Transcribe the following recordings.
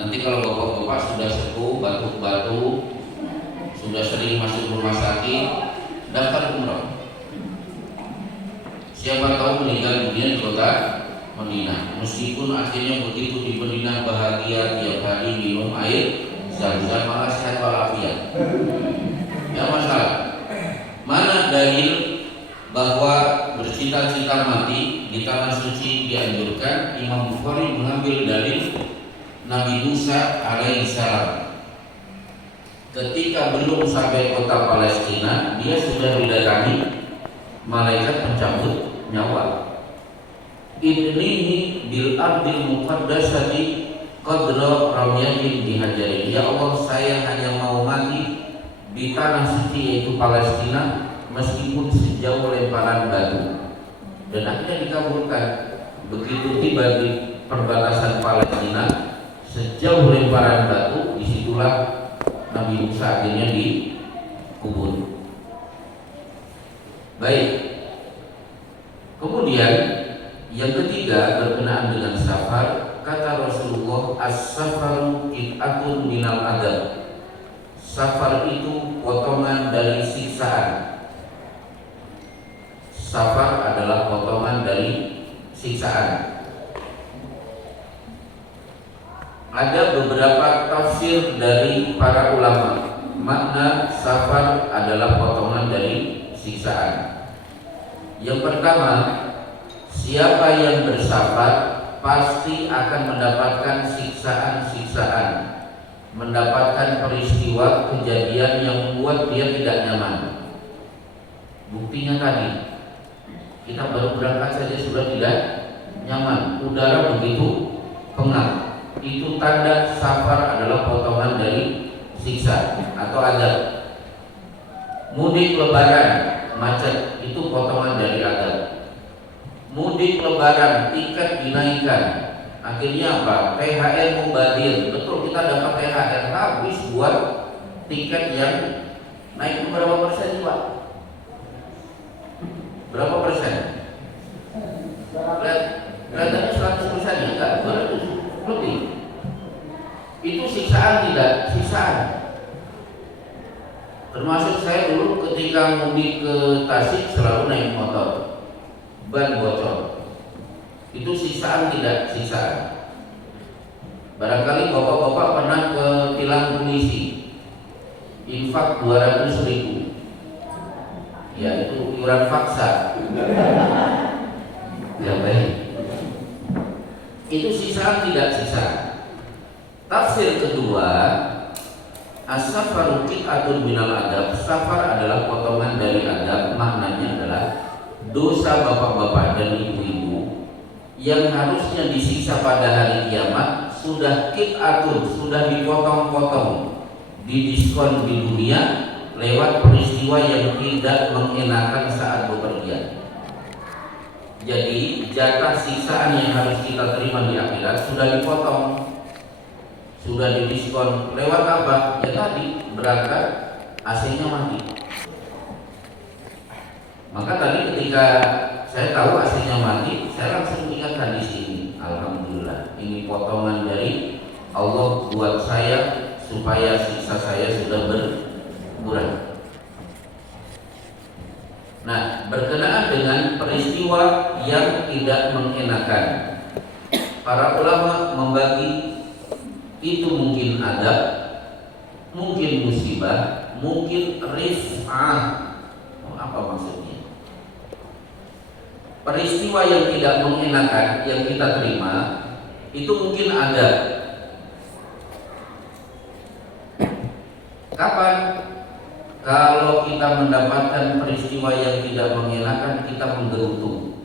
Nanti kalau bapak-bapak sudah sepuh, batuk-batuk, sudah sering masuk rumah sakit, daftar umroh. Siapa tahu meninggal dunia di kota Madinah. Meskipun akhirnya begitu di Madinah bahagia tiap hari minum air zam-zam, malah sehat walafiat. Ya masalah. Mana dalil bahwa bercita-cita mati di tanah suci dianjurkan? Imam Bukhari mengambil dalil Nabi Musa alaihissalam. Ketika belum sampai kota Palestina, dia sudah didatangi malaikat pencabut nyawa. Idnihi bil ardil muqaddasati qadra ramyatin bihajarin. Ya Allah, saya hanya mau mati di tanah suci yaitu Palestina, meskipun sejauh lemparan batu. Dan akhirnya dikabulkan. Begitu tiba di perbatasan Palestina, sejauh lemparan batu, disitulah Nabi Musa akhirnya dikubur. Baik. Kemudian yang ketiga berkenaan dengan safar, kata Rasulullah, as-safaru qit'atun minal adab. Safar itu potongan dari siksaan. Safar adalah potongan dari siksaan. Ada beberapa tafsir dari para ulama. Makna safar adalah potongan dari siksaan. Yang pertama, siapa yang bersafar pasti akan mendapatkan siksaan-siksaan, mendapatkan peristiwa kejadian yang membuat dia tidak nyaman. Buktinya tadi, kita baru berangkat saja sudah tidak nyaman, udara begitu pengap. Itu tanda safar adalah potongan dari siksa atau azab. Mudik lebaran macet, itu potongan dari adab. Mudik lebaran tiket dinaikkan, akhirnya apa? THR mubadir. Betul, kita dapat THR habis buat tiket yang naik berapa persen Pak? Berapa persen? Kelihatannya 100% ya, enggak? 200 lebih. Itu siksaan tidak? Siksaan. Termasuk saya dulu ketika mudik ke Tasik selalu naik motor, ban bocor. Itu siksaan tidak? Siksaan. Barangkali bapak-bapak pernah ke tilang polisi, infak 200.000. Ya itu iuran faksa. Ya baik. Itu siksaan tidak? Siksaan. Tafsir kedua, as-safaru qit'atun minal adab. Safar adalah potongan dari adab. Maknanya adalah dosa bapak-bapak dan ibu-ibu yang harusnya disiksa pada hari kiamat sudah qit'atun, sudah dipotong-potong, didiskon di dunia lewat peristiwa yang tidak mengenakan saat bepergian. Jadi jatah siksaan yang harus kita terima di akhirat sudah dipotong, sudah didiskon. Lewat apa? Ya tadi berangkat AC-nya mati. Maka tadi ketika saya tahu AC-nya mati, saya langsung ingat hadis ini. Alhamdulillah, ini potongan dari Allah buat saya supaya siksa saya sudah berkurang. Nah, berkenaan dengan peristiwa yang tidak mengenakan, para ulama membagi itu mungkin adab, mungkin musibah, mungkin rif'ah. Apa maksudnya? Peristiwa yang tidak mengenakan yang kita terima itu mungkin ada. Kapan? Kalau kita mendapatkan peristiwa yang tidak mengenakan, kita menggerutu,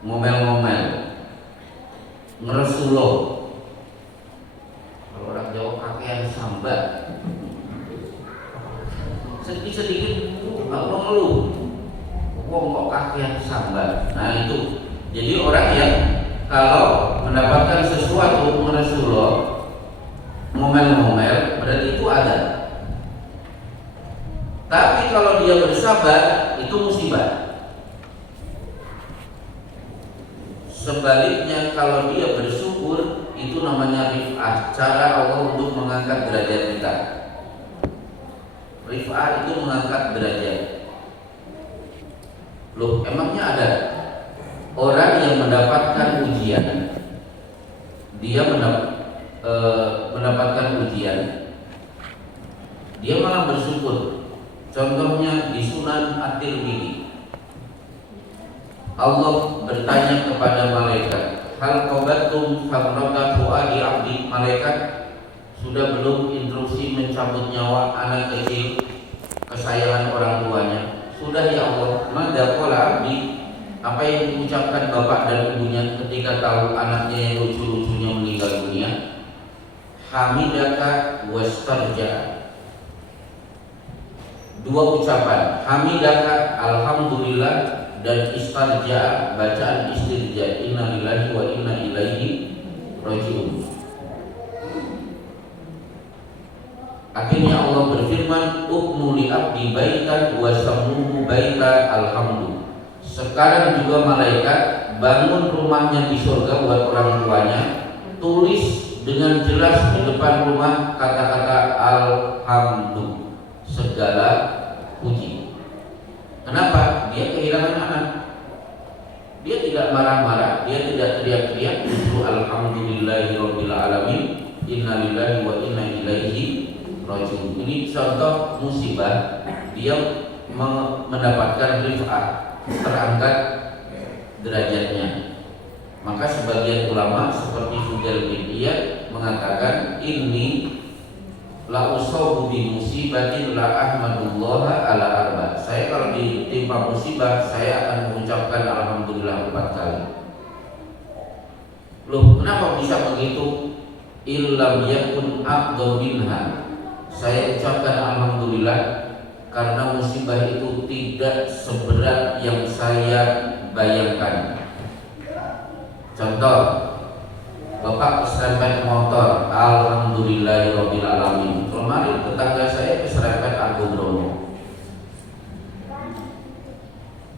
ngomel-ngomel, ngeresulo. Kalau orang Jawa kakean sambat, sedikit-sedikit mengeluh, kok kakean sambat. Nah itu, jadi orang yang kalau mendapatkan sesuatu ngeresulo, ngomel-ngomel, berarti itu ada. Tapi kalau dia bersabar, itu musibah. Sebaliknya kalau dia bersyukur, itu namanya rif'ah, cara Allah untuk mengangkat derajat kita. Rif'ah itu mengangkat derajat. Loh, emangnya ada orang yang mendapatkan ujian, dia mendapatkan ujian, dia malah bersyukur. Contohnya di Sunan At-Tirmidzi, Allah bertanya kepada malaikat, hal qabattum hamrata fuadi abdi, malaikat sudah belum instruksi mencabut nyawa anak kecil kesayangan orang tuanya? Sudah ya Allah. Mada qala abdi, apa yang diucapkan bapak dan ibunya ketika tahu anaknya yang lucu-lucunya meninggal dunia? Hamidaka wastarja. Dua ucapan, hamidaka alhamdulillah, dan istarja, bacaan istirja, inna lillahi wa inna ilaihi rajiun. Akhirnya Allah berfirman, ubnu li abdi baitan wa samuhu baita alhamdu. Sekarang juga malaikat bangun rumahnya di surga buat orang tuanya, tulis dengan jelas di depan rumah kata-kata alhamdu, segala puji. Kenapa? Dia kehilangan anak. Dia tidak marah-marah, dia tidak teriak-teriak, justru alhamdulillahirabbil alamin, innalillahi wa inna ilaihi rajiun. Ini contoh musibah, dia mendapatkan rif'ah, terangkat derajatnya. Maka sebagian ulama seperti Fudail bin Iyad mengatakan, ini la usabu bi musibatin la ahmadullah ala arba. Saya kalau ditimpa musibah, saya akan mengucapkan alhamdulillah 4 kali. Loh, kenapa bisa begitu? Illam yakun aqdha minha. Saya ucapkan alhamdulillah karena musibah itu tidak seberat yang saya bayangkan. Contoh, bapak keserempet motor, alhamdulillahirabbil alamin. Kemarin tetangga saya keserempet Argo Bromo,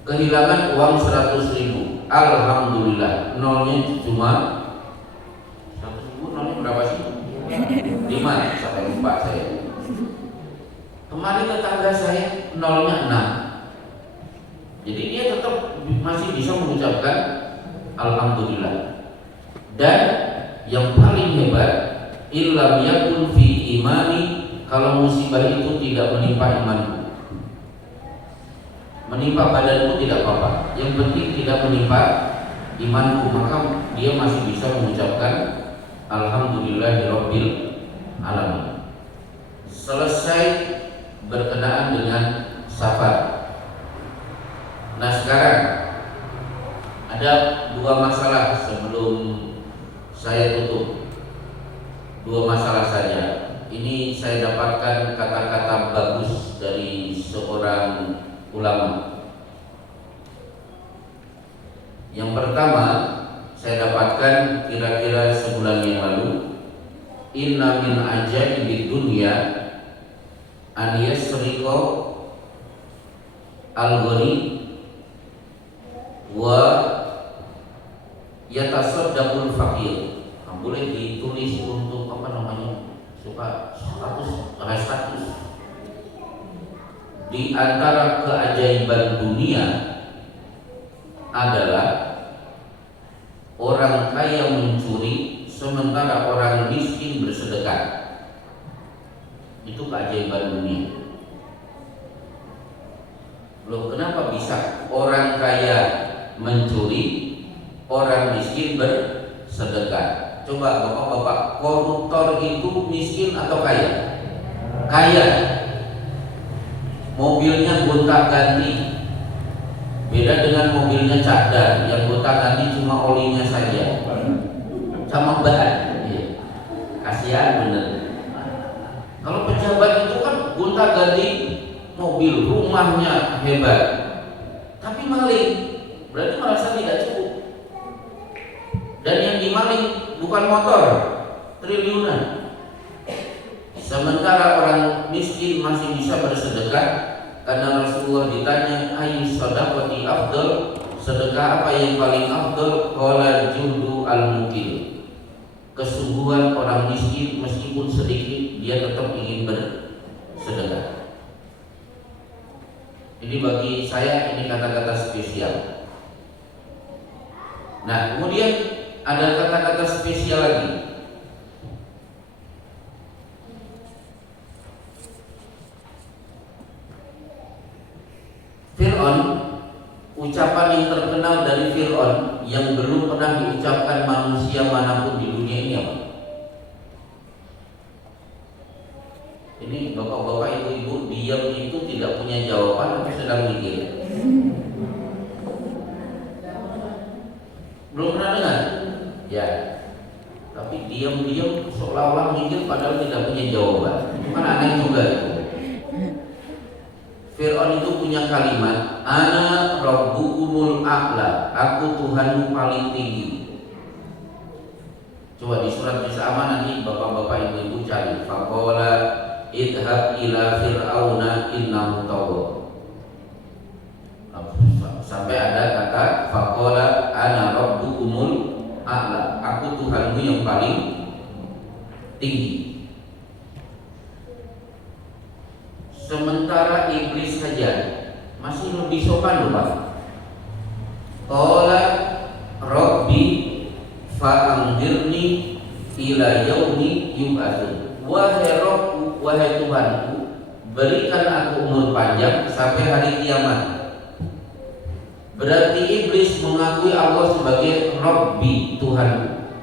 kehilangan uang 100.000, alhamdulillah. Nolnya cuma 100.000, nolnya berapa sih? 5, sampai lupa saya. Kemarin tetangga saya nolnya 6. Jadi dia tetap masih bisa mengucapkan alhamdulillah. Dan yang paling hebat, illam yakun fi imani, kalau musibah itu tidak menimpa imanku. Menimpa badanku tidak apa-apa, yang penting tidak menimpa imanku, maka dia masih bisa mengucapkan alhamdulillahirabbil alamin. Selesai berkenaan dengan safar. Nah, sekarang ada 2 masalah sebelum saya tutup. 2 masalah saja. Ini saya dapatkan kata-kata bagus dari seorang ulama. Yang pertama saya dapatkan kira-kira sebulan yang lalu, inna min ajaibid dunya an yasriqa al-ghani wa yatasaddaqul faqir. Boleh ditulis untuk apa namanya, suka status. Di antara keajaiban dunia adalah orang kaya mencuri sementara orang miskin bersedekah. Itu keajaiban dunia. Loh, kenapa bisa orang kaya mencuri, orang miskin bersedekah? Coba bapak-bapak, koruptor itu miskin atau kaya? Kaya. Mobilnya gonta-ganti, beda dengan mobilnya cadar yang gonta-ganti cuma olinya saja sama ban. Kasihan bener. Kalau pejabat itu kan gonta-ganti mobil, rumahnya hebat, tapi maling, berarti merasa tidak cukup. Dan yang dimaling bukan motor, triliunan. Sementara orang miskin masih bisa bersedekah, karena Rasulullah ditanya ayu shadaqati afdal, sedekah apa yang paling afdal? Qala juhdu al-mukil, kesungguhan orang miskin meskipun sedikit dia tetap ingin bersedekah. Ini bagi saya ini kata-kata spesial. Nah, kemudian ada kata-kata spesial lagi. Fir'aun, ucapan yang terkenal dari Fir'aun yang belum pernah diucapkan manusia manapun di dunia ini apa? Ini bapak-bapak, ibu-ibu diam itu tidak punya jawaban atau sedang mikir? Belum pernah dengar? Ya. Tapi diam-diam seolah-olah mikir padahal tidak punya jawaban. Itu kan aneh juga itu. Fir'aun itu punya kalimat, ana rabbukumul a'la, aku Tuhanmu paling tinggi. Coba di surat Al-A'la nanti bapak-bapak ibu-ibu cari. Faqala idhab ila fir'auna innahu tagha. Sampai ada kata faqala ana rabbukumul a'la, aku Tuhanmu yang paling tinggi. Sementara iblis saja masih lebih sopan loh Pak. Qala rabbi fa'anzirni ila yaumi yub'atsun. Wahai Rabbku, wahai Tuhanku, berikan aku umur panjang sampai hari kiamat. Berarti iblis mengakui Allah sebagai Rabbi, Tuhanku.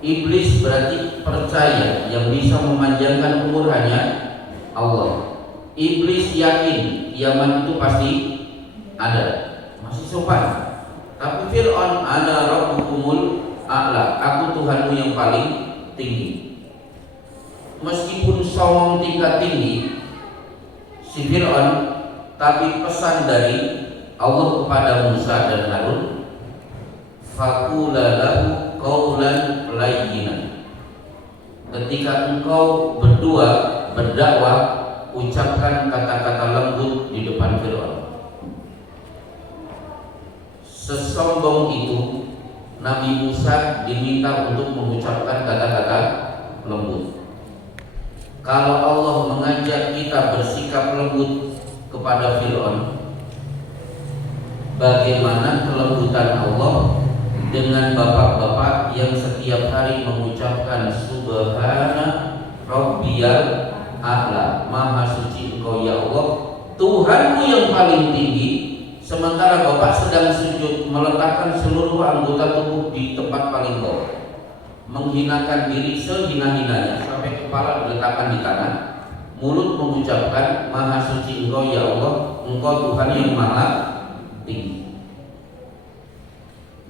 Iblis berarti percaya yang bisa memanjangkan umur hanya Allah. Iblis yakin kiamat itu pasti ada, masih sopan. Tapi Fir'aun, ana rabbukumul a'la, aku Tuhanmu yang paling tinggi. Meskipun songong tingkat tinggi si Fir'aun, tapi pesan dari Allah kepada Musa dan Harun, faqula lahu qawlan layyinan. Ketika engkau berdua berdakwah, ucapkan kata-kata lembut di depan Fir'aun. Sesombong itu Nabi Musa diminta untuk mengucapkan kata-kata lembut. Kalau Allah mengajak kita bersikap lembut kepada Fir'aun, bagaimana kelembutan Allah dengan bapak-bapak yang setiap hari mengucapkan Subhana Rabbiyal A'la, maha suci engkau ya Allah, Tuhanku yang paling tinggi. Sementara bapak sedang sujud, meletakkan seluruh anggota tubuh di tempat paling bawah, menghinakan diri sehina-hinanya sampai kepala diletakkan di tanah, mulut mengucapkan maha suci engkau ya Allah, engkau Tuhan yang maha tinggi.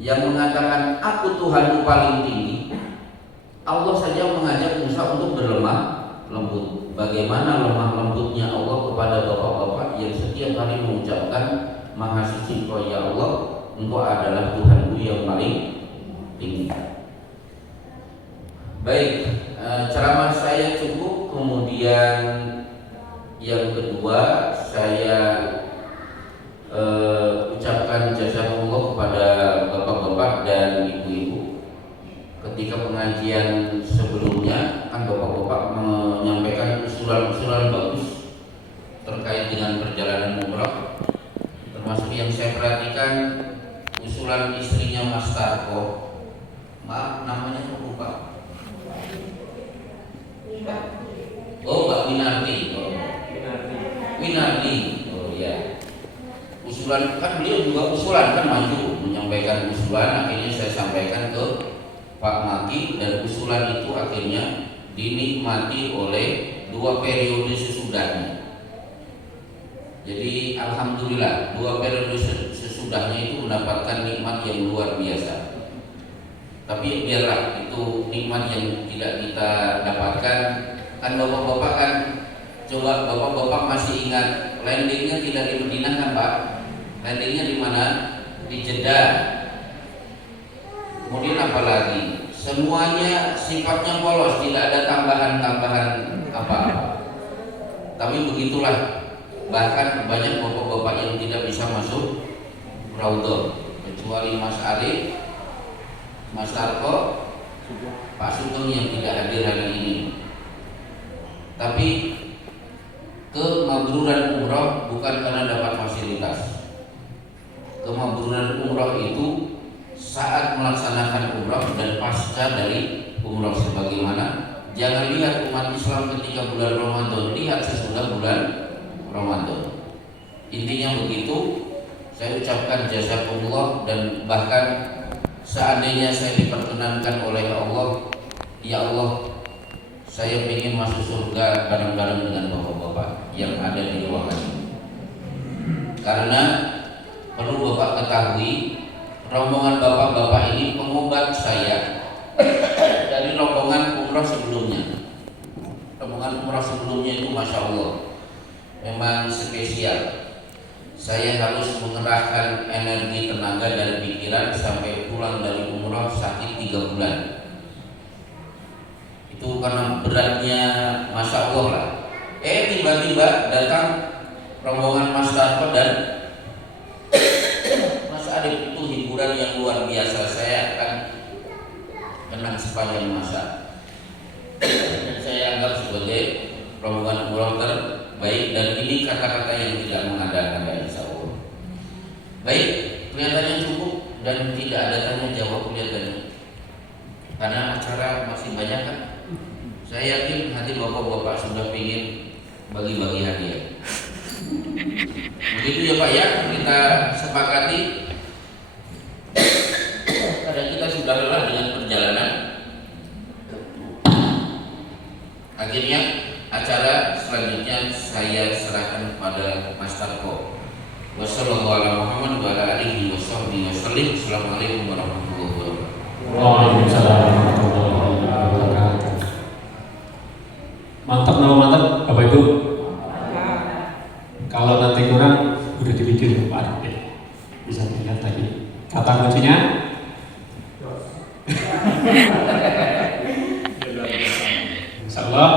Yang mengatakan aku Tuhanmu paling tinggi, Allah saja mengajak Musa untuk berlemah lembut. Bagaimana lemah lembutnya Allah kepada bapak-bapak yang setiap hari mengucapkan maha suci engkau ya Allah, engkau adalah Tuhanku yang paling tinggi. Baik, ceramah saya cukup. Kemudian yang kedua, saya ucapkan jazakumullah kepada bapak-bapak dan ibu-ibu. Ketika pengajian sebelumnya kan bapak-bapak menyampaikan usulan-usulan bagus terkait dengan perjalanan umrah, termasuk yang saya perhatikan usulan istrinya Mas Tarko. Maaf namanya saya lupa. Oh, Mbak Winarti. Oh. Winarti. Oh ya. Usulan kan beliau juga usulan kan maju menyampaikan usulan, akhirnya saya sampaikan ke Pak Maki dan usulan itu akhirnya dinikmati oleh 2 periode sesudahnya. Jadi alhamdulillah 2 periode sesudahnya itu mendapatkan nikmat yang luar biasa. Tapi biarlah itu nikmat yang tidak kita dapatkan. Kan bapak-bapak kan, coba bapak-bapak masih ingat landingnya tidak di Madinah kan Pak? Landingnya di mana? Di Jeddah. Kemudian apa lagi? Semuanya sifatnya polos, tidak ada tambahan-tambahan apa. Tapi begitulah, bahkan banyak bapak-bapak yang tidak bisa masuk Raudhon, kecuali Mas Arif, Mas Tarko, Pak Sugeng yang tidak hadir hari ini. Tapi kemabruran umroh bukan karena dapat fasilitas. Kemabruran umroh itu saat melaksanakan umroh dan pasca dari umroh. Sebagaimana jangan lihat umat Islam ketika bulan Ramadan, lihat sesudah bulan Ramadan. Intinya begitu. Saya ucapkan jazakumullah, dan bahkan seandainya saya diperkenankan oleh Allah, ya Allah, saya ingin masuk surga bareng-bareng dengan bapak-bapak yang ada di ruangan ini. Karena perlu Bapak ketahui, rombongan bapak-bapak ini pengobat saya dari rombongan umroh sebelumnya. Rombongan umroh sebelumnya itu Masya Allah memang spesial. Saya harus mengerahkan energi, tenaga, dan pikiran sampai pulang dari umroh sakit 3 bulan. Itu karena beratnya Masya Allah lah. Tiba-tiba datang rombongan Mas Tarko dan Mas Arif, itu hiburan yang luar biasa. Saya akan kenang sepanjang masa. Dan saya anggap sebagai rombongan umroh terbaik, dan ini kata-kata yang tidak mengada-ngada, insya Allah. Baik, kelihatannya cukup dan tidak ada tanya jawab kelihatannya, karena acara masih banyak kan. Saya yakin hati bapak-bapak sudah ingin bagi-bagi hadiah. Begitu ya Pak ya, kita sepakati. Karena kita sudah lelah dengan perjalanan, akhirnya acara selanjutnya saya serahkan kepada Mas Tarko. Wassalamualaikum warahmatullahi wabarakatuh. Assalamualaikum warahmatullahi wabarakatuh. Waalaikumsalam warahmatullahi wabarakatuh. Mantap, nama mantap Bapak Ibu. Kalau nanti kurang udah dibikin Pak Arif, bisa dilihat lagi. Kata kuncinya Insya Allah